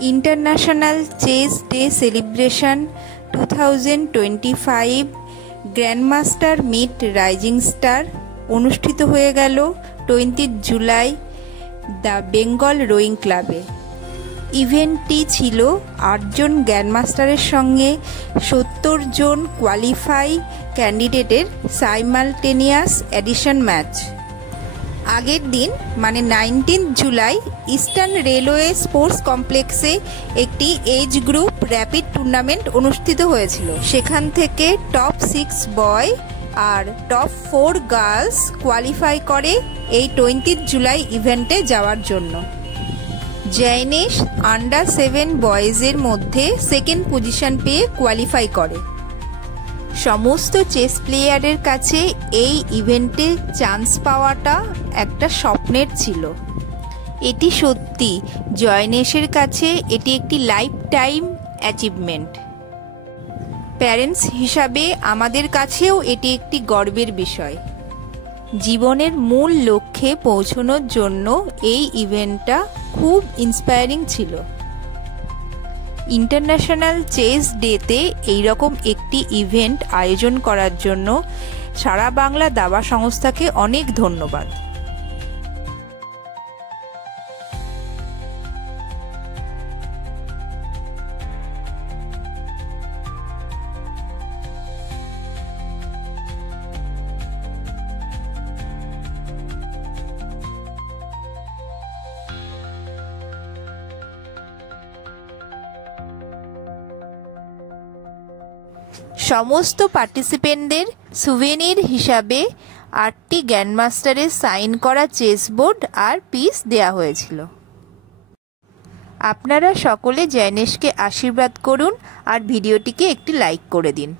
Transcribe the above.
International chess day celebration 2025 grandmaster meet rising star অনুষ্ঠিত হয়ে গেল 20 জুলাই দ্য বেঙ্গল রোয়িং ক্লাবে। ইভেন্টটি ছিল 8 জন গ্র্যান্ডমাস্টারের সঙ্গে 70 জন কোয়ালিফাই ক্যান্ডিডেটের সাইমালটেনিয়াস এডিশন ম্যাচ। আগের দিন মানে 19 জুলাই ইস্টার্ন রেলওয়ে স্পোর্টস কমপ্লেক্সে একটি এজ গ্রুপ র্যাপিড টুর্নামেন্ট অনুষ্ঠিত হয়েছিল। সেখান থেকে টপ 6 বয় আর টপ 4 গার্লস কোয়ালিফাই করে এই 20 জুলাই ইভেন্টে যাওয়ার জন্য। জয়নেশ আন্ডার 7 বয়েজের মধ্যে সেকেন্ড পজিশন পেয়ে কোয়ালিফাই করে। সমস্ত চেস প্লেয়ারের কাছে এই ইভেন্টে চান্স পাওয়াটা একটা স্বপ্নের ছিল। এটি সত্যি জয়নেশের কাছে এটি একটি লাইফ টাইম অ্যাচিভমেন্ট। প্যারেন্টস হিসাবে আমাদের কাছেও এটি একটি গর্বের বিষয়। জীবনের মূল লক্ষ্যে পৌঁছানোর জন্য এই ইভেন্টটা খুব ইন্সপায়ারিং ছিল। ইন্টারন্যাশনাল চেস ডেতে এইরকম একটি ইভেন্ট আয়োজন করার জন্য সারা বাংলা দাবা সংস্থাকে অনেক ধন্যবাদ। সমস্ত পার্টিসিপেন্টদের সুভেনির হিসাবে 8টি গ্র্যান্ডমাস্টারের সাইন করা চেস বোর্ড আর পিস দেয়া হয়েছিল। আপনারা সকলে জয়নেশকে আশীর্বাদ করুন আর ভিডিওটিকে একটি লাইক করে দিন।